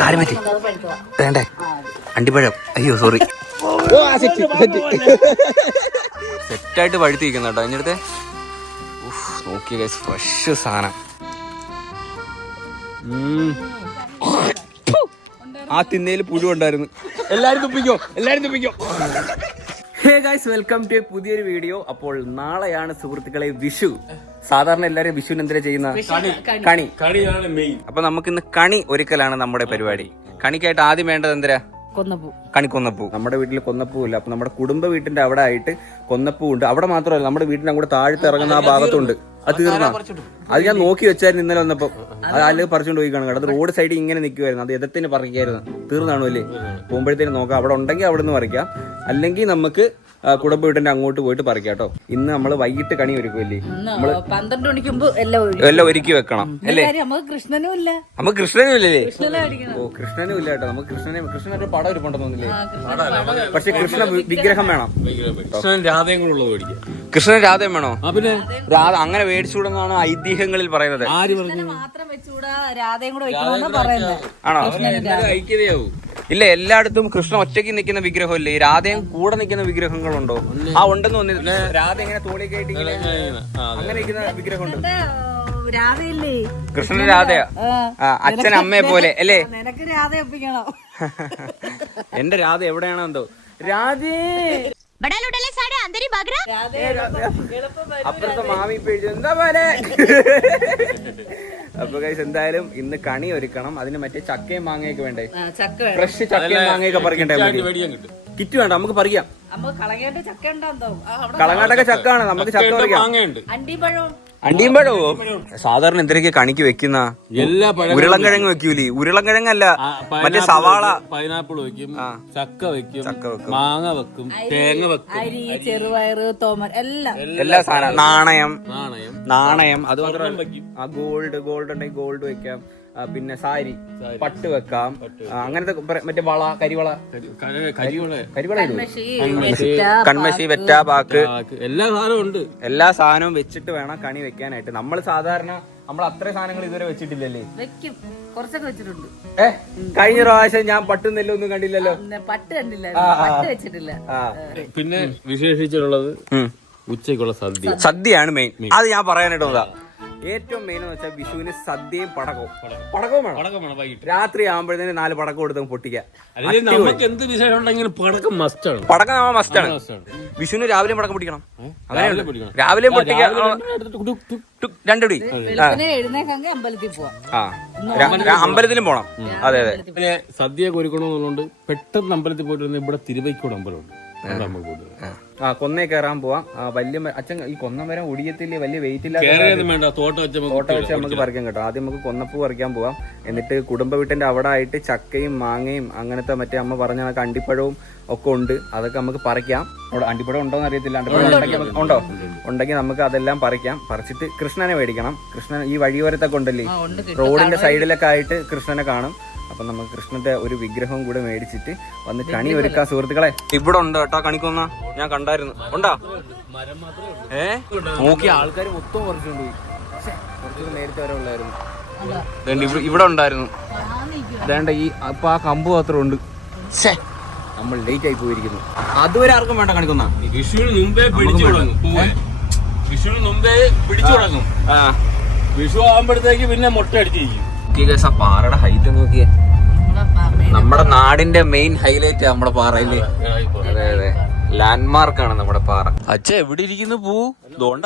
കാര്യം പറ്റി വേണ്ടേ അണ്ടിപ്പഴം. അയ്യോ സോറി. സെറ്റായിട്ട് പഴുത്തിരിക്കുന്ന കേട്ടോ അതിനടുത്ത്. നോക്കിയ ഗൈസ് ഫ്രഷ് സാധനം. ആ തിന്നയിൽ പുഴു ഉണ്ടായിരുന്നു. എല്ലാരും തുപ്പിക്കോ. ഹേ ഗൈസ്, വെൽക്കം ടു പുതിയൊരു വീഡിയോ. അപ്പോൾ നാളെയാണ് സുഹൃത്തുക്കളെ വിഷു. സാധാരണ എല്ലാരും വിഷുവിന് എന്തിനാ ചെയ്യുന്ന കണിയാണ് മെയിൻ. അപ്പൊ നമുക്കിന്ന് കണി ഒരുക്കലാണ് നമ്മുടെ പരിപാടി. കണിക്കായിട്ട് ആദ്യം വേണ്ടത് എന്തിനാ? കണിക്കൊന്നപ്പൂ. നമ്മുടെ വീട്ടിൽ കൊന്നപ്പൂ ഇല്ല. അപ്പൊ നമ്മുടെ കുടുംബ വീട്ടിന്റെ അവിടെ ആയിട്ട് കൊന്നപ്പൂ ഉണ്ട്. അവിടെ മാത്രമല്ല, നമ്മുടെ വീട്ടിന്റെ അങ്ങോട്ട് താഴത്ത് ഇറങ്ങുന്ന ആ ഭാഗത്തുണ്ട്. അത് തീർന്നാ? അത് ഞാൻ നോക്കി വെച്ചായിരുന്നു ഇന്നലെ വന്നപ്പോ. അത് അല്ലെങ്കിൽ പറിച്ചുകൊണ്ട് പോയി കാണും. അത് റോഡ് സൈഡിൽ ഇങ്ങനെ നിൽക്കുമായിരുന്നു. അത് എതത്തിന് പറിക്കായിരുന്നു. തീർന്നാണോ അല്ലേ? പോകുമ്പോഴത്തേനും നോക്കാം. അവിടെ ഉണ്ടെങ്കിൽ അവിടെ നിന്ന് പറിക്കാം, അല്ലെങ്കിൽ നമുക്ക് കുടുംബ വീട്ടിന്റെ അങ്ങോട്ട് പോയിട്ട് പറിക്കാം കേട്ടോ. ഇന്ന് നമ്മള് വൈകിട്ട് കണി ഒരുക്കുമല്ലേ? നമ്മള് 12 മണിക്ക് മുമ്പ് എല്ലാം ഒരുക്കി വെക്കണം അല്ലേ? നമുക്ക് കൃഷ്ണനും ഇല്ലല്ലേ? ഓ, കൃഷ്ണനും ഇല്ല കേട്ടോ. നമുക്ക് കൃഷ്ണന്റെ പടം ഒരുപ്പുണ്ടെന്ന് തോന്നില്ലേ? പക്ഷെ കൃഷ്ണ വിഗ്രഹം വേണം. കൃഷ്ണൻ രാധയും വേണോ? പിന്നെ രാധ അങ്ങനെ മേടിച്ചുകൂടെന്നാണ് ഐതിഹ്യങ്ങളിൽ പറയുന്നത്. ആണോ? ഐക്യതയാവൂ. ഇല്ല, എല്ലായിടത്തും കൃഷ്ണ ഒറ്റയ്ക്ക് നിൽക്കുന്ന വിഗ്രഹമല്ലേ? രാധയും കൂടെ നിൽക്കുന്ന വിഗ്രഹങ്ങളുണ്ടോ? ആ, ഉണ്ടെന്ന് തോന്നില്ല. രാധ ഇങ്ങനെ തോളി കയറ്റി അങ്ങനെ നിൽക്കുന്ന വിഗ്രഹമുണ്ട്. കൃഷ്ണൻ രാധയാ? അച്ഛൻ അമ്മയെ പോലെ അല്ലേ? എന്റെ രാധ എവിടെയാണോ എന്തോ. രാധേ അപ്പുറത്തെ മാമി പേടിച്ചു എന്താ പോലെ. അപ്പൊ ഗൈസ്, എന്തായാലും ഇന്ന് കണി ഒരുക്കണം. അതിന് മറ്റേ ചക്കയും മാങ്ങയൊക്കെ വേണ്ടേ? ഫ്രഷ് ചക്കയും മാങ്ങയൊക്കെ പറിക്കണ്ടേ? കിറ്റ് വേണ്ട, നമുക്ക് പറിക്കാം. കളങ്ങാട്ടൊക്കെ ചക്കാണ്. നമുക്ക് ചക്ക പറിക്കാം. അണ്ടിയും പഴവോ? സാധാരണ എന്തൊക്കെ കണിക്ക് വെക്കുന്ന? ഉരുളൻകിഴങ്ങ് വെക്കൂലേ? ഉരുളൻകിഴങ്ങല്ല, മറ്റേ സവാള, പൈനാപ്പിൾ വെക്കും, ചക്ക വെക്കും, മാങ്ങ വെക്കും, തേങ്ങ വെക്കും, ചെറുപയറ്, തോമൻ, എല്ലാ സാധനം. നാണയം അത് മാത്രമല്ല. ഗോൾഡ് ഉണ്ടെങ്കിൽ ഗോൾഡ് വെക്കാം. പിന്നെ സാരി, പട്ട് വെക്കാം. അങ്ങനത്തെ മറ്റേ വള, കൺമശി, വെറ്റ, പാക്ക്, എല്ലാ സാധനവും വെച്ചിട്ട് വേണം കണി വെക്കാനായിട്ട്. നമ്മൾ സാധാരണ അത്ര സാധനങ്ങൾ ഇതുവരെ വെച്ചിട്ടില്ലല്ലേ? കഴിഞ്ഞ പ്രാവശ്യം ഞാൻ പട്ടും നെല്ലൊന്നും കണ്ടില്ലല്ലോ. പിന്നെ വിശേഷിച്ചിട്ടുള്ളത് ഉച്ചയ്ക്കുള്ള സദ്യയാണ് മെയിൻ. അത് ഞാൻ പറയാനായിട്ട് ഏറ്റവും മെയിൻ എന്ന് വെച്ചാൽ വിഷുവിന് സദ്യയും പടക്കവും വേണം. രാത്രി ആകുമ്പോഴത്തേന് 4 പടക്കം കൊടുത്ത് പൊട്ടിക്കാം. നമുക്ക് എന്ത് വിശേഷം ഉണ്ടെങ്കിലും പടക്കം മസ്റ്റാണ്. വിഷുവിന് രാവിലെയും പടക്കം പൊട്ടിക്കണം. അങ്ങനെയുണ്ട്. രാവിലെയും പൊട്ടിക്കാം. 2 പിടി. അമ്പലത്തിലും പോണം. അതെ. പിന്നെ സദ്യ ഒരുക്കണമെന്നുള്ളതുകൊണ്ട് പെട്ടെന്ന് അമ്പലത്തിൽ പോയിട്ട് ഇവിടെ തിരുവൈക്കോട് അമ്പലമുണ്ട്. കൊന്നേ കയറാൻ പോവാം. വലിയ അച്ഛൻ ഈ കൊന്നമരം ഒടിയത്തില്ലേ? വലിയ വെയിറ്റ് ഇല്ല. തോട്ട വെച്ച് നമുക്ക് പറിക്കാൻ കേട്ടോ. ആദ്യം നമുക്ക് കൊന്നപ്പൂ പറിക്കാൻ പോവാം. എന്നിട്ട് കുടുംബ വീട്ടിന്റെ അവിടെ ആയിട്ട് ചക്കയും മാങ്ങയും അങ്ങനത്തെ മറ്റേ അമ്മ പറഞ്ഞ അണ്ടിപ്പഴവും ഒക്കെ ഉണ്ട്. അതൊക്കെ നമുക്ക് പറിക്കാം. അവിടെ അണ്ടിപ്പഴം ഉണ്ടോന്ന് അറിയത്തില്ല. അണ്ടിപ്പഴം ഉണ്ടെങ്കിൽ നമുക്ക് അതെല്ലാം പറിക്കാം. പറിച്ചിട്ട് കൃഷ്ണനെ മേടിക്കണം. കൃഷ്ണൻ ഈ വഴിയോരത്തൊക്കെ ഉണ്ടല്ലേ, റോഡിന്റെ സൈഡിലൊക്കെ ആയിട്ട് കൃഷ്ണനെ കാണും. അപ്പൊ നമുക്ക് കൃഷ്ണന്റെ ഒരു വിഗ്രഹവും കൂടെ മേടിച്ചിട്ട് വന്ന് കണി ഒരുക്കാം സുഹൃത്തുക്കളെ. ഇവിടെ ഉണ്ട് കേട്ടോ കണിക്കൊന്ന. ഞാൻ കണ്ടായിരുന്നു. ഉണ്ടാ? നോക്കി ആൾക്കാർ മൊത്തം പറിച്ചുകൊണ്ടുപോയി. കുറച്ച് നേരത്തെ വരെ ഉള്ളായിരുന്നു. ഇവിടെ ഉണ്ടായിരുന്നു. വേണ്ട ഈ അപ്പൊ ആ കമ്പ് മാത്രം ഉണ്ട്. നമ്മൾ ലേറ്റ് ആയി പോയിരിക്കുന്നു. അതുവരെ ആർക്കും വേണ്ട കണിക്കൊന്ന. വിഷുവിന് മുമ്പേ പിടിച്ചു തുടങ്ങും. വിഷു ആകുമ്പോഴത്തേക്ക് പിന്നെ മുട്ട അടിച്ചിരിക്കും. പാറയുടെ ഹൈറ്റ് നോക്കിയേ. നമ്മുടെ നാടിന്റെ മെയിൻ ഹൈലൈറ്റ് നമ്മുടെ പാറയില്. അതെ, ലാൻഡ്മാർക്കാണ് നമ്മുടെ പാറ. അച്ഛ എവിടെ ഇരിക്കുന്നു പൂ? ദോണ്ട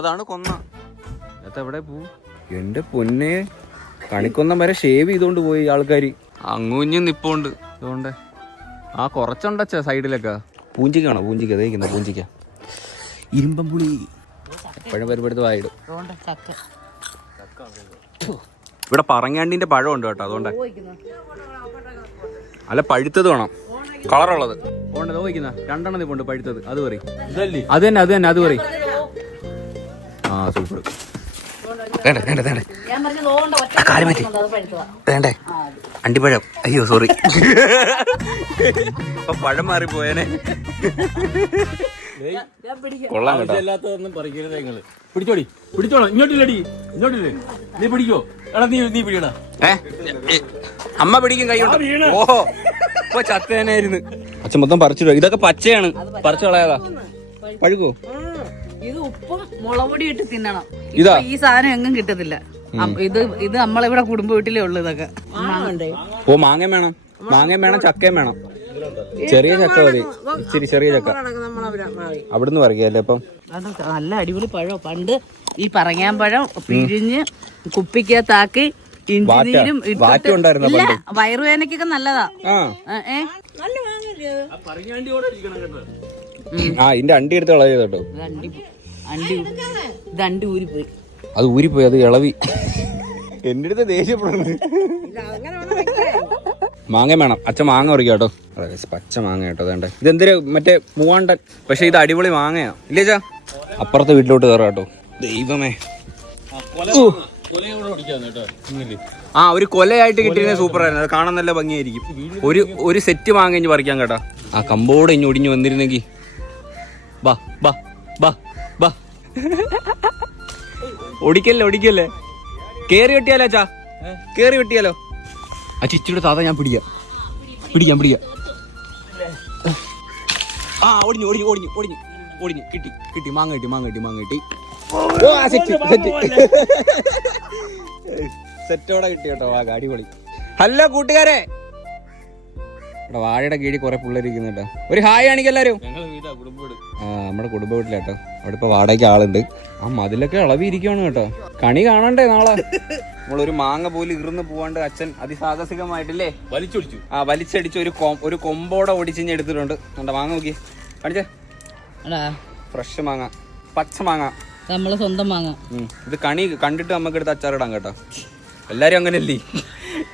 അതാണ് കൊന്ന. എവിടെ പൂ? എന്റെ പൊന്നെ, കണിക്കൊന്ന വരെ ഷേവ് ചെയ്തോണ്ട് പോയി ആൾക്കാര്. അങ്ങുഞ്ഞും നിപ്പോണ്ട്. അതുകൊണ്ട് ആ കുറച്ചുണ്ടച്ച സൈഡിലൊക്കെ. പൂഞ്ചിക്കാണോ? പൂഞ്ചിക്ക അതേക്കുന്ന പൂഞ്ചിക്ക. ഇരുമ്പം പുളി എപ്പോഴും പരിപ്പെടുത്ത് വായിടും. ഇവിടെ പറങ്ങാണ്ടിന്റെ പഴം ഉണ്ട് കേട്ടോ. അതുകൊണ്ട് അല്ല, പഴുത്തത് വേണം, കളറുള്ളത്. അതുകൊണ്ട് നോക്കുന്ന 2 എണ്ണം നിപ്പുണ്ട് പഴുത്തത്. അത് പറയും. അത് തന്നെ അത് പറയും. ആ സൂപ്പർ. കാര്യം പറ്റി വേണ്ടേ അണ്ടിപ്പഴം. അയ്യോ സോറി. അപ്പൊ പഴം മാറിപ്പോയേനെ. കൊള്ളാം കേട്ടോ. എല്ലാത്തൊന്നും പറിക്കരുത് നിങ്ങള്. പിടിച്ചോളാം. ഇങ്ങോട്ടില്ലടി, ഇങ്ങോട്ടില്ലേ? നീ പിടിക്കോ? എടാ നീ പിടിയടാ. അമ്മ പിടിക്കും കൈ കൊണ്ട്. ഓഹോ, ഇപ്പൊ ചത്തേനായിരുന്നു. അച്ഛൻ മൊത്തം പറിച്ചിടുക. ഇതൊക്കെ പച്ചയാണ്, പറിച്ചു കളയാതാ. പഴുക്കോ? ഇത് ഉപ്പും മുളകുപൊടി ഇട്ട് തിന്നണം. ഇതാ ഈ സാധനം എങ്ങും കിട്ടത്തില്ല. ഇത് നമ്മളിവിടെ കുടുംബ വീട്ടിലേ ഉള്ളു ഇതൊക്കെ. ഓ മാങ്ങയും വേണം, മാങ്ങയും വേണം, ചക്കയും വേണം. ചെറിയ ചക്ക മതി, ഇച്ചിരി ചെറിയ ചക്ക. അവിടുന്ന് പറിക്കല്ലേ ഇപ്പം? അത് നല്ല അടിപൊളി പഴം. പണ്ട് ഈ പറങ്ങാൻ പഴം പിഴിഞ്ഞ് കുപ്പിക്കകത്താക്കി ഇഞ്ചിനീരും വയറുവേദനക്കൊക്കെ നല്ലതാ. ഇതിന്റെ അണ്ടി എടുത്ത് കളയ കേട്ടോ. ഇത് അണ്ടി ഊരിപ്പോയി. അത് ഊരിപ്പോയി, അത് ഇളവി. എന്റെ അടുത്ത് ദേഷ്യപ്പെടുന്നു. മാങ്ങ വേണം. അച്ഛൻ മാങ്ങ പറിക്കാം കേട്ടോ. പച്ച മാങ്ങ കേട്ടോ. അതേണ്ടേ ഇതെന്തൊരു മറ്റേ മൂവാണ്ടൻ. പക്ഷെ ഇത് അടിപൊളി മാങ്ങയാ ഇല്ലേ ചാ? അപ്പുറത്തെ വീട്ടിലോട്ട് കയറാം കേട്ടോ. ദൈവമേ, ഒരു കൊലയായിട്ട് കിട്ടിയിരുന്ന സൂപ്പർ ആയിരുന്നു. അത് കാണാൻ നല്ല ഭംഗിയായിരിക്കും. ഒരു സെറ്റ് മാങ്ങ ഇഞ്ഞ് പറിക്കാൻ കേട്ടോ. ആ കമ്പോടെ ഇഞ്ഞ് ഒടിഞ്ഞു വന്നിരുന്നെങ്കി. ബാ ബാ ബാ ബാ. ഒടിക്കല്ലേ. കേറി വെട്ടിയാലോ ചാ? കേറി വെട്ടിയാലോ? ആ ചിച്ചിയുടെ താത്ത ഞാൻ പിടിക്കാം. ആ ഒടിഞ്ഞു. കിട്ടി. മാങ്ങ കിട്ടി. ഓ ആ സെറ്റ് സെറ്റോടെ കിട്ടി കേട്ടോ. അടിപൊളി. ഹലോ കൂട്ടുകാരെ, ഇവിടെ വാഴയുടെ കീഴിൽ കുറെ പിള്ളേരിക്കുന്നു കേട്ടോ. ഒരു ഹായ് കാണിക്കും എല്ലാരും. നമ്മുടെ കുടുംബ വീട്ടിലേട്ടോ. അവിടെ ഇപ്പൊ വാടകയ്ക്ക് ആളുണ്ട്. ആ മതിലൊക്കെ ഇളവിയിരിക്കുവാണ് കേട്ടോ. കണി കാണണ്ടേ നാളെ? നമ്മളൊരു മാങ്ങ പോലും ഇറന്ന് പോവാണ്ട് അച്ഛൻ അതിസാഹസികമായിട്ടില്ലേ വലിച്ചടിച്ച് ഒരു കൊമ്പോടെ ഒടിച്ചിഞ്ഞ് എടുത്തിട്ടുണ്ട്. എന്താ മാങ്ങ നോക്കി കാണിച്ചേ. ഫ്രഷ് മാങ്ങ, പച്ച മാങ്ങ, നമ്മള് സ്വന്തം മാങ്ങ. ഇത് കണി കണ്ടിട്ട് നമുക്ക് എടുത്ത് അച്ചാറിടാം കേട്ടോ. എല്ലാരും അങ്ങനല്ലേ?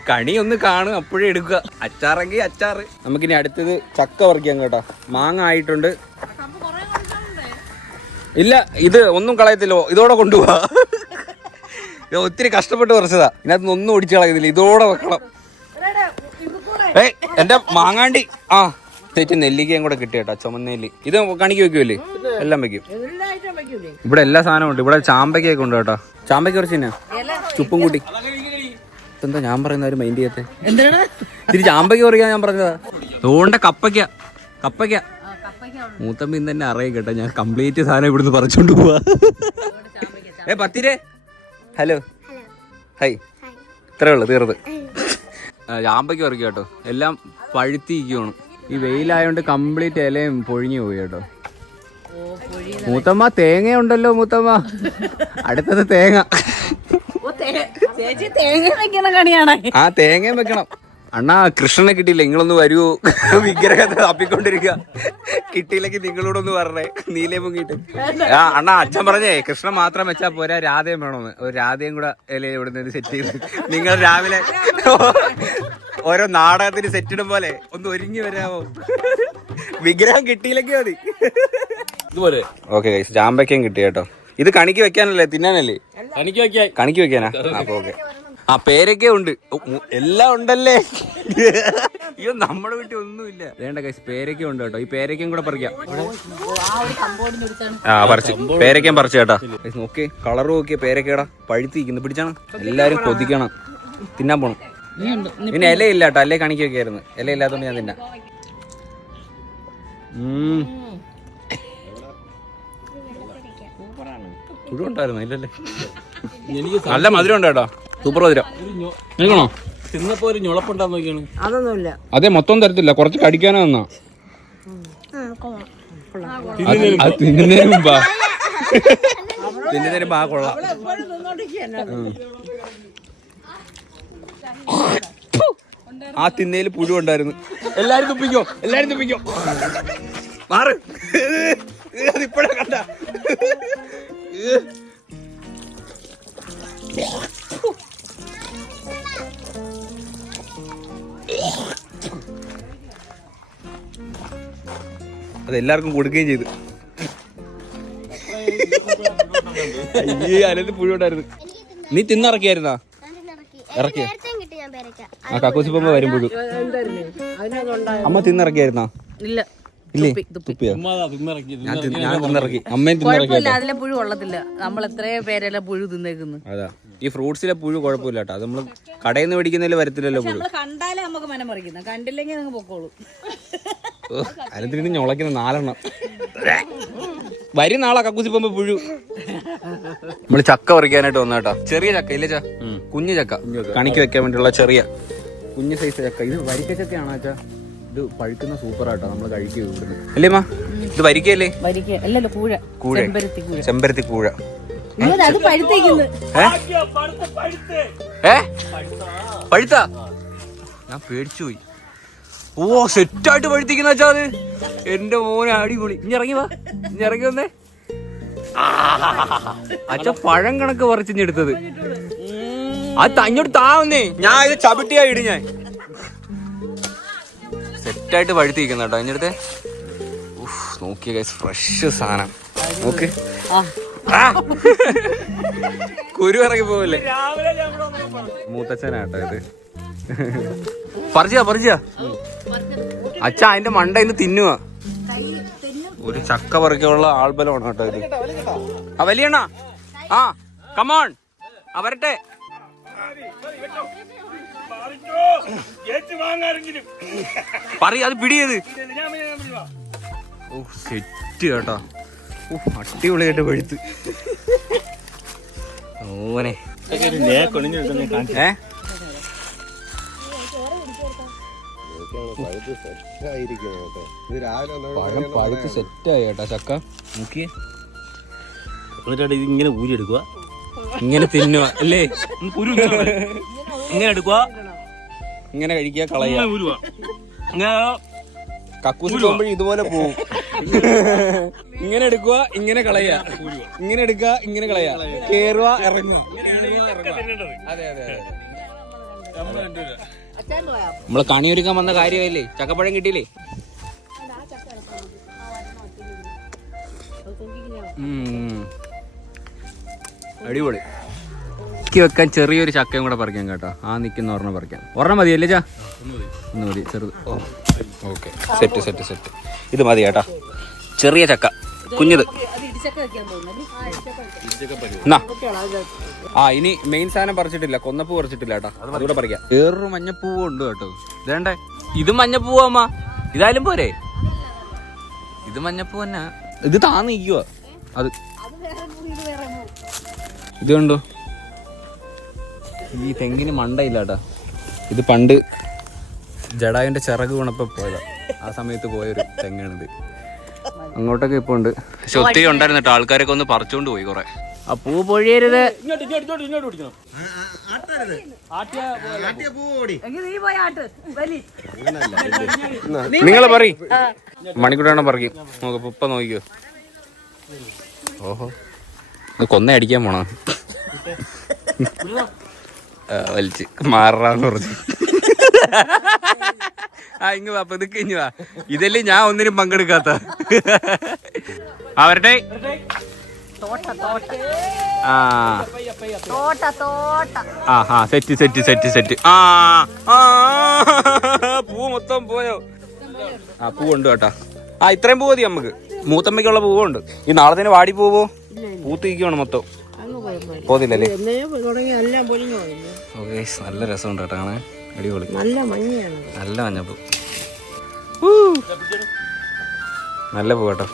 കണി ഒന്ന് കാണും, അപ്പോഴേ എടുക്കുക. അച്ചാറെങ്കിൽ അച്ചാറ്. നമുക്കിനി അടുത്തത് ചക്ക പറിക്കാം കേട്ടോ. മാങ്ങ ആയിട്ടുണ്ട്. ഇല്ല, ഇത് ഒന്നും കളയത്തില്ലോ. ഇതോടെ കൊണ്ടുപോവാ. ഒത്തിരി കഷ്ടപ്പെട്ട് പറിച്ചതാ. ഇതിനകത്ത് ഒന്നും ഒടിച്ചു കളയുന്നില്ല. ഇതോടെ വെക്കണം. എന്റെ മാങ്ങാണ്ടി. ആ തെറ്റ് നെല്ലിക്കയും കൂടെ കിട്ടി കേട്ടോ. ചുമന്നേലി. ഇത് കണിക്ക് വെക്കുമല്ലേ? എല്ലാം വെക്കും. ഇവിടെ എല്ലാ സാധനവും ഉണ്ട്. ഇവിടെ ചാമ്പയ്ക്കൊക്കെ ഉണ്ട് കേട്ടോ. ചാമ്പയ്ക്ക് കുറച്ച് തന്നെ ചുപ്പും കൂട്ടി. എന്താ ഞാൻ പറയുന്ന ഒരു മൈൻഡ് ചെയ്യത്തെ? ഇത്തിരി ചാമ്പയ്ക്ക് പറിക്കാൻ ഞാൻ പറഞ്ഞതാ. അതുകൊണ്ട് കപ്പയ്ക്ക മൂത്തമ്മ ഇന്ന് തന്നെ അറിയാം കേട്ടോ. ഞാൻ കംപ്ലീറ്റ് സാധനം ഇവിടുന്ന് പറിച്ചോണ്ട് പോവാ. പത്തിരേ ഹലോ ഹൈ. ഇത്രേ ഉള്ളു, തീർത്ത്. ചാമ്പയ്ക്ക് പറിക്കാം കേട്ടോ. എല്ലാം പഴുത്തിരിക്കുവാണ്. ഈ വെയിലായോണ്ട് കംപ്ലീറ്റ് ഇലയും പൊഴിഞ്ഞു പോയി കേട്ടോ. മൂത്തമ്മ തേങ്ങയുണ്ടല്ലോ. മൂത്തമ്മ അടുത്തത് തേങ്ങ. ആ തേങ്ങയും വെക്കണം. അണ്ണാ കൃഷ്ണനെ കിട്ടിയില്ല, നിങ്ങളൊന്ന് വരുവോ? വിഗ്രഹത്തെ തപ്പിക്കൊണ്ടിരിക്കുക. കിട്ടിയില്ലെങ്കിൽ നിങ്ങളോട് ഒന്ന് പറഞ്ഞേ. നീലയും മുങ്ങിട്ട്. അണ്ണാ അച്ഛൻ പറഞ്ഞേ കൃഷ്ണൻ മാത്രം വെച്ചാ പോരാ, രാധയും വേണമെന്ന്. ഒരു രാധയും കൂടെ ഇല ഇവിടെ നിന്ന് സെറ്റ് ചെയ്ത് നിങ്ങൾ രാവിലെ ഓരോ നാടകത്തിന് സെറ്റിടും പോലെ ഒന്ന് ഒരുങ്ങി വരാമോ? വിഗ്രഹം കിട്ടിയില്ലെങ്കിൽ മതി. ഇതുപോലെ ഓക്കെ. ചാമ്പയ്ക്കും കിട്ടി കേട്ടോ. ഇത് കണിക്ക് വെക്കാനല്ലേ, തിന്നാനല്ലേ? കണിക്ക് വെക്കാനാ. അപ്പൊ ഓക്കെ. ആ പേരക്ക ഉണ്ട്, എല്ലാം ഉണ്ടല്ലേ. അയ്യോ നമ്മുടെ വീട്ടിൽ ഒന്നുമില്ല. വേണ്ട കൈസ്, പേരക്ക ഉണ്ട് കേട്ടോ. ഈ പേരക്കയും കൂടെ പറിക്കാം. പറിച്ചു, പേരക്കയും പറിച്ചു കേട്ടോ. നോക്കി കളറ് നോക്കിയ പേരക്കയുടെ പഴുത്തിരിക്കുന്നു. പിടിച്ചാണ്. എല്ലാരും കൊതിക്കണം, തിന്നാൻ പോണം. പിന്നെ ഇലയില്ല കേട്ടോ. അല്ലേ കണിക്ക് വെക്കായിരുന്നു. ഇലയില്ലാത്തോണ്ട് ഞാൻ തിന്നാം. പുഴു ഉണ്ടായിരുന്നു ഇല്ലല്ലേ? നല്ല മധുരം ഉണ്ട് കേട്ടോ. സൂപ്പർ മധുരം. നിൽക്കണോ? തിന്നപ്പോ ഒരു ഞുളപ്പുണ്ടാന്ന് നോക്കിയാണ്. അതൊന്നുമില്ല. അതെ മൊത്തം തരത്തില്ല, കുറച്ച് കടിക്കാനാ തന്നാ. അത് തിന്നുന്നതിന് മുമ്പാ. തിന്നുന്നതിന് മുമ്പ് ആ കൊള്ളാം. ആ തിന്നേല് പുഴു ഉണ്ടായിരുന്നു. എല്ലാരും തുപ്പിക്കോ മാറ്. അതിപ്പോഴാ കണ്ട. അതെല്ലാവർക്കും കൊടുക്കുകയും ചെയ്തു. അയ്യേ അതിനകത്ത് പുഴുണ്ടായിരുന്നു. നീ തിന്നിറക്കിയായിരുന്നാ? ഇറക്കിയ ആ കക്കൂസിപ്പോ വരും പുഴു. അമ്മ തിന്നിറക്കിയായിരുന്നാ? ഇല്ലേ തുപ്പി. തുപ്പിയോ? ഞാൻ തിന്നിറക്കി, അമ്മയും തിന്നിറക്കി. കുഴപ്പമില്ല, അതിലെ പുഴു കൊള്ളത്തില്ല. നമ്മൾ എത്രയോ പേരെല്ലാം പുഴു തിന്നേക്കുന്നു. അതാ ഈ ഫ്രൂട്ട്സിലെ പുഴു കുഴപ്പമില്ല കേട്ടോ. അത് നമ്മള് കടയിൽ നിന്ന് മേടിക്കുന്നതിൽ വരത്തില്ലല്ലോ പുഴു. നമ്മള് കണ്ടാലേ നമുക്ക് മനം പറിക്കുന്ന, കണ്ടില്ലെങ്കിൽ അങ്ങ് പൊക്കോളൂ. അതിന് ഞൊളയ്ക്കുന്ന 4 എണ്ണം വരും നാളെ കക്കൂസി പോകുമ്പോ പുഴു. നമ്മള് ചക്ക പറിക്കാനായിട്ട് വന്ന കേട്ടോ. ചെറിയ ചക്ക ഇല്ലേ ചാ? കുഞ്ഞു ചക്ക കണിക്ക് വെക്കാൻ വേണ്ടിയുള്ള ചെറിയ കുഞ്ഞു സൈസ് ചക്ക. ഇത് വരിക്ക ചക്കയാണോ ചാ? ഇത് പഴുക്കുന്ന സൂപ്പറാട്ടോ, നമ്മള് കഴിക്കും ഇവിടുന്ന്. അല്ലേ മാ? ഇത് വരിക്കയല്ലേ? അല്ലല്ലോ, കൂഴ. കൂഴ, ചെമ്പരത്തി കൂഴ. അത് പഴുത്തേക്കുന്നു. പഴുത്താ? ഞാൻ പേടിച്ചു പോയി. ഓ സെറ്റായിട്ട് പഴുത്തിക്കുന്ന വെച്ചാ അത്. എന്റെ മോനെ അടിപൊളി. ഇനി ഇറങ്ങി വാ, ഇനി ഇറങ്ങി വന്നേ. അച്ഛ പഴം കണക്ക് പറിച്ചെടുത്തത്. അത് അങ്ങോട്ട് താവന്നേ, ഞാൻ ഇത് ചവിട്ടിയായി ഇടും ഞാൻ. സെറ്റായിട്ട് പഴുത്തിരിക്കുന്ന കേട്ടോ അതിനടുത്ത്. നോക്കിയ ഗൈസ്, ഫ്രഷ് സാധനം. നോക്ക്, കുരു ഇറങ്ങി പോവല്ലേ. മൂത്തച്ഛനാട്ടോ ഇത്. പറിച്ചാ അച്ഛ അതിന്റെ മണ്ട ഇന്ന് തിന്നുക. ഒരു ചക്ക പറിക്കാനുള്ള ആൾബലമാണ് കേട്ടോ ഇത്. ആ വലിയണ്ണ, ആ കമോൺ, വരട്ടെ. അത് പിടിയത്. ഓ സെറ്റ് കേട്ടോ. അടിപൊളിയായിട്ട് പഴുത്ത്. ഓനെ പഴുത്ത് സെറ്റായി കേട്ടോ ചക്ക. നോക്കിയേ, ഇങ്ങനെ ഊരിയെടുക്കുക, ഇങ്ങനെ തിന്നുക അല്ലേ? ഇങ്ങനെ എടുക്കുക, ഇങ്ങനെ കഴിക്കുക, കളയുക. ഇങ്ങനെ കക്കൂസ് പോകുമ്പോഴും ഇതുപോലെ പോവും. ഇങ്ങനെ എടുക്കുക, ഇങ്ങനെ കളയുക, ഇങ്ങനെ എടുക്കുക, ഇങ്ങനെ കളയുക, കേറുക, ഇറങ്ങുക. അതെ അതെ അതെ. നമ്മള് കണിയൊരുക്കാൻ വന്ന കാര്യമല്ലേ? ചക്കപ്പഴം കിട്ടിയില്ലേ? അടിപൊളി. വെക്കാൻ ചെറിയൊരു ചക്കയും കൂടെ പറിക്കാം കേട്ടോ. ആ നിൽക്കുന്ന ഒരെണ്ണം പറിക്കാം. ഒരെണ്ണം മതി അല്ലേ ചാ? ഒന്ന് മതി, ചെറുത്. Okay, set set set. ഇത് മതി കേട്ടോ, ചെറിയ ചക്ക, കുഞ്ഞത്. ആ ഇനി മെയിൻ സാധനം പറിച്ചിട്ടില്ല, കൊന്നപ്പൂ പറിച്ചിട്ടില്ല കേട്ടോ. അതുകൂടെ പറിക്കാം. വേറൊരു മഞ്ഞപ്പൂവ് ഉണ്ട് കേട്ടോ. ഇതേണ്ടേ, ഇത് മഞ്ഞപ്പൂവാ അമ്മ. ഇതായാലും പോരെ? ഇത് മഞ്ഞപ്പൂ തന്നെ. ഇത് താന്ന് നിൽക്കുക. അത് ഇത് കണ്ടോ, ഈ തെങ്ങിന് മണ്ടയില്ല കേട്ടാ. ഇത് പണ്ട് ജഡായുന്റെ ചിറക് വീണപ്പോ പോയതാ. ആ സമയത്ത് പോയൊരു തെങ്ങാണിത്. അങ്ങോട്ടൊക്കെ ഇപ്പൊ ഉണ്ട്. പക്ഷെ ഒത്തിരി ഉണ്ടായിരുന്നു കേട്ടോ. ആൾക്കാരൊക്കെ ഒന്ന് പറിച്ചോണ്ട് പോയി കുറെ. ആ പൂ പൊഴിയരുത്. നിങ്ങൾ പറ, മണിക്കൂട്ടാണ് പറിക്കും. നോക്ക്, ഉപ്പ നോക്കിക്കോ. ഓഹോ, കൊന്ന അടിക്കാൻ പോണോ? വലിച്ച് മാറാന്ന് പറഞ്ഞു. ആ ഇങ്ങ് വാ, ഇതൊക്കെ ഇഞ്ഞു വാ. ഇതല്ലേ ഞാൻ ഒന്നിനും പങ്കെടുക്കാത്ത. വരട്ടെ. Set set set set. പൂ മൊത്തം പോയോ? ആ പൂ ഉണ്ട് കേട്ടാ. ആ ഇത്രയും പൂ മതി നമുക്ക്. മൂത്തമ്മയ്ക്കുള്ള പൂവുണ്ട്. ഈ നാളെ തന്നെ വാടി പോവോ? പൂത്തിരിക്കുവാണ് മൊത്തം. പോതില്ലല്ലേ? നല്ല രസമുണ്ട് കേട്ടോ കാണാൻ. അടിപൊളി, നല്ല മഞ്ഞപ്പൂ. നല്ല പൂ കേട്ടോ.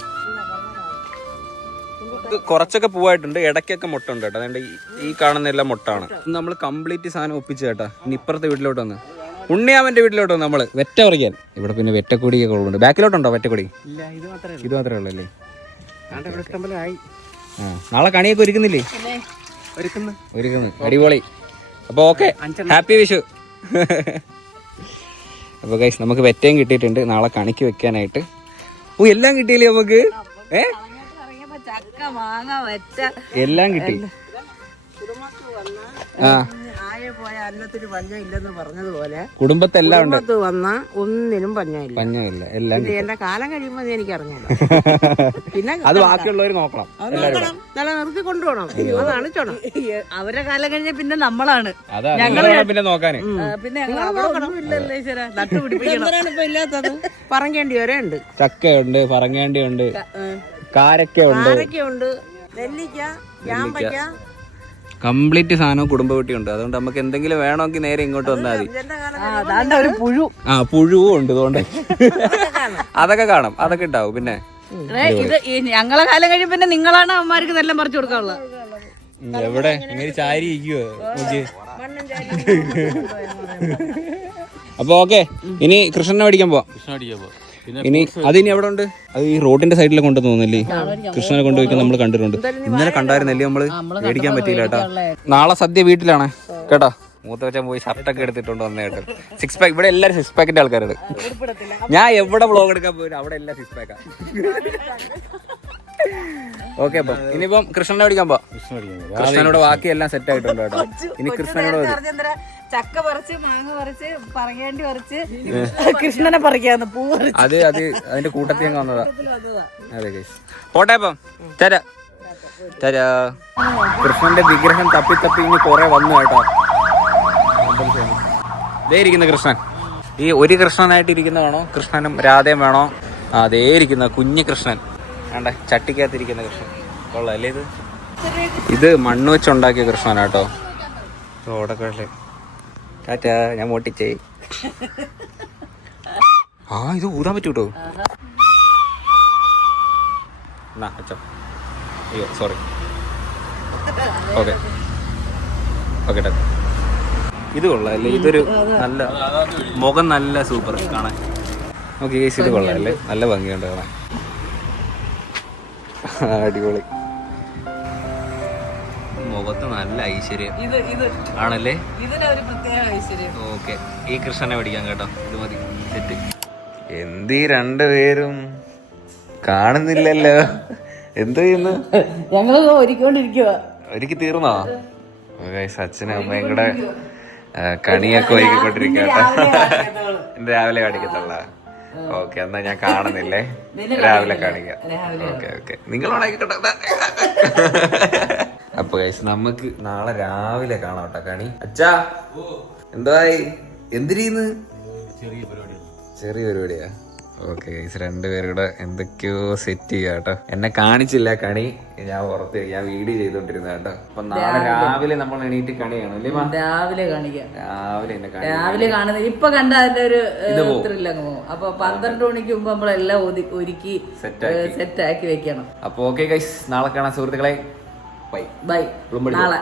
കുറച്ചൊക്കെ പൂവായിട്ടുണ്ട്, ഇടയ്ക്കൊക്കെ മുട്ട ഉണ്ട് കേട്ടോ. അതുകൊണ്ട് ഈ കാണുന്ന എല്ലാം മുട്ടാണ്. നമ്മൾ കംപ്ലീറ്റ് സാധനം ഒപ്പിച്ച് കേട്ടാ. ഇനി ഇപ്പുറത്തെ വീട്ടിലോട്ട് വന്ന് ഉണ്ണിയാമന്റെ വീട്ടിലോട്ട് വന്ന് നമ്മള് വെറ്റ പറിക്കാൻ. ഇവിടെ പിന്നെ വെറ്റക്കൊടിയൊക്കെ ഉള്ളുണ്ട്. ബാക്കിലോട്ടുണ്ടോ വെറ്റക്കൊടി? ഇത് മാത്രമേ ഉള്ളൂ അല്ലേ? ആ നാളെ കണിയൊക്കെ ഒരുക്കുന്നില്ലേ? ഒരുക്കുന്നു. അടിപൊളി. അപ്പൊ ഓക്കെ, ഹാപ്പി വിഷു. അപ്പൊ ഗൈസ്, നമുക്ക് വെറ്റയും കിട്ടിയിട്ടുണ്ട് നാളെ കണിക്ക് വെക്കാനായിട്ട്. ഓ എല്ലാം കിട്ടിയില്ലേ നമുക്ക്? എല്ലാം കിട്ടി. ആ പോയ അന്നത്തിന് പഞ്ഞം ഇല്ലെന്ന് പറഞ്ഞതുപോലെ കുടുംബത്തെല്ലാം ഉണ്ട്. കുടുംബത്ത് വന്ന ഒന്നിനും പഞ്ഞമില്ല. പഞ്ഞമില്ല, എല്ലാം ഇത് എന്റെ കാലം കഴിയുമ്പോൾ എനിക്ക് അറിഞ്ഞില്ല. പിന്നെ അത് ബാക്കിയുള്ളവർ നോക്കണം, നിലനിർത്തി കൊണ്ടുപോകണം. അതാണ് ചുണം. അവരെ കാലം കഴിഞ്ഞ പിന്നെ നമ്മളാണ്. അതാ പിന്നെ നോക്കാന്. പിന്നെ ഇല്ലല്ലോ ഈശ്വരാ, നട്ടുപിടിപ്പിക്കണം. ഇപ്പൊ ഇല്ലാത്തത് പറങ്കേണ്ടി വരെ ഉണ്ട്. ചക്കയുണ്ട്, പറങ്ങേണ്ടി ഉണ്ട്, കാരക്കുണ്ട്, കാരക്കുണ്ട്, നെല്ലിക്ക, ചാമ്പയ്ക്ക, കംപ്ലീറ്റ് സാധനവും കുടുംബ വീട്ടിയുണ്ട്. അതുകൊണ്ട് നമുക്ക് എന്തെങ്കിലും വേണമെങ്കിൽ നേരെ ഇങ്ങോട്ട് വന്നാൽ മതി. അതാണ്ട് ഒരു പുഴു. പുഴുവും ഉണ്ട്, അതുകൊണ്ട് അതൊക്കെ കാണാം, അതൊക്കെ ഉണ്ടാവും. പിന്നെ ഇത് ഞങ്ങളെ കാലം കഴിയും പിന്നെ നിങ്ങളാണ് അവന്മാർക്ക് നെല്ലം പറിച്ചു കൊടുക്കാനുള്ളത്. എവിടെ ഇങ്ങനെ ചാരി ഇരിക്കുവോ? അപ്പൊ ഓക്കെ, ഇനി കൃഷ്ണനെ മേടിക്കാൻ പോവാം. ഇനി അതിനി എവിടെ ഉണ്ട്? അത് ഈ റോഡിന്റെ സൈഡിൽ കൊണ്ട് തോന്നില്ലേ കൃഷ്ണനെ കൊണ്ടുപോയി നമ്മൾ കണ്ടിട്ടുണ്ട്. ഇന്നലെ കണ്ടായിരുന്നല്ലേ നമ്മള്, മേടിക്കാൻ പറ്റിയില്ല കേട്ടോ. നാളെ സദ്യ വീട്ടിലാണ് കേട്ടോ. മൂത്തവച്ചൻ പോയി ഷർട്ടൊക്കെ എടുത്തിട്ടുണ്ട് വന്നേ കേട്ടോ. 6 പാക്ക് ഇവിടെ എല്ലാരും 6 പാക്കിന്റെ ആൾക്കാരുണ്ട്. ഞാൻ എവിടെ വ്ളോഗ് എടുക്കാൻ പോലും അവിടെ എല്ലാം 6 പാക്കാ. ഓക്കെ, അപ്പം ഇനിയിപ്പം കൃഷ്ണനെ മേടിക്കാൻ പോവാം. കൃഷ്ണനോട് ബാക്കി എല്ലാം സെറ്റ് ആയിട്ടുണ്ട് കേട്ടോ. ഇനി കൃഷ്ണനോട് ചക്ക പറിച്ച്, മാങ്ങ പറിച്ച്, പറങ്ങേണ്ടി പറിച്ച്, കൃഷ്ണനെ പറിക്കാന്ന്, പൂ പറിച്ച്. അത് അതിന്റെ കൂട്ടത്തിൽ അങ്ങ് വന്നതാ. അതെ ഗൈസ്, പോട്ടെ അപ്പം. തരാ തരാ. കൃഷ്ണന്റെ വിഗ്രഹം തപ്പി തപ്പി ഇനി കുറെ വന്നു കേട്ടോ. ദേ ഇരിക്കുന്ന കൃഷ്ണൻ. ഈ ഒരു കൃഷ്ണനായിട്ട് ഇരിക്കുന്ന വേണോ? കൃഷ്ണനും രാധയും വേണോ? അതേ ഇരിക്കുന്ന കുഞ്ഞു കൃഷ്ണൻ വേണ്ട, ചട്ടിക്കകത്തിരിക്കുന്ന കൃഷ്ണൻ കൊള്ളാം അല്ലേ? ഇത് മണ്ണ് വെച്ചുണ്ടാക്കിയ കൃഷ്ണനാട്ടോ. ഓടക്കല്ലേ ടാറ്റാ, ഞാൻ മോട്ടിച്ചേ. ഇത് ഊതാൻ പറ്റൂട്ടോ. അയ്യോ സോറി. ഓക്കെ ഓക്കെ, ഇത് കൊള്ളാം അല്ലേ? ഇതൊരു നല്ല മുഖം, നല്ല സൂപ്പർ കാണാൻ. ഓക്കെ ഗൈസ്, ഇത് കൊള്ളാം അല്ലേ? നല്ല ഭംഗിയുണ്ട് കാണാൻ. അടിപൊളി, മുഖത്ത് നല്ല ഐശ്വര്യം ആണല്ലേ? ഇതിനൊരു പ്രത്യേക ഐശ്വര്യം. ഓക്കെ, ഈ കൃഷ്ണനെ പഠിക്കാം കേട്ടോ. ഇത് മതി, സെറ്റ്. എന്തീ രണ്ടുപേരും കാണുന്നില്ലല്ലോ, എന്ത് ചെയ്യുന്നു? ഞങ്ങള് ഒരുക്കൊണ്ടിരിക്കുക. ഒരുക്കി തീർന്നോ? അച്ഛനും അമ്മയും കൂടെ കണിയൊക്കെ ഒരുക്കിക്കൊണ്ടിരിക്കുക. രാവിലെ കാണിക്കത്തുള്ള. ഓക്കെ, എന്നാ ഞാൻ കാണുന്നില്ലേ, രാവിലെ കാണിക്കാം. ഓക്കെ ഓക്കെ, നിങ്ങളോടായിക്കോട്ടെ. അപ്പൊ ഗൈസ്, നമുക്ക് നാളെ രാവിലെ കാണാം കേട്ടോ കണി. അച്ഛാ എന്തായി? എന്തിരീന്ന്? ചെറിയ പരിപാടിയാ. ഓക്കെ ഗൈസ്, രണ്ടുപേരും കൂടെ എന്തൊക്കെയോ സെറ്റ് ചെയ്യാ കേട്ടോ. എന്നെ കാണിച്ചില്ല കണി, ഞാൻ പുറത്ത് ഞാൻ വീഡിയോ ചെയ്തോണ്ടിരുന്ന കേട്ടോ. അപ്പൊ നാളെ രാവിലെ നമ്മൾ എണീറ്റ് കണിയാണ് അല്ലേ? രാവിലെ കാണിക്കാം. രാവിലെ കാണുന്നത് ഇപ്പൊ കണ്ട അതിന്റെ ഒരു ത്രില്ലങ്ങ് പോകും. അപ്പൊ 12 മണിക്ക് മുമ്പ് നമ്മളെല്ലാം ഒരുക്കി സെറ്റ് ആക്കി വെക്കണം. അപ്പൊ ഓക്കെ ഗൈസ്, നാളെ കാണാം സുഹൃത്തുക്കളെ. Bye bye. നാളെ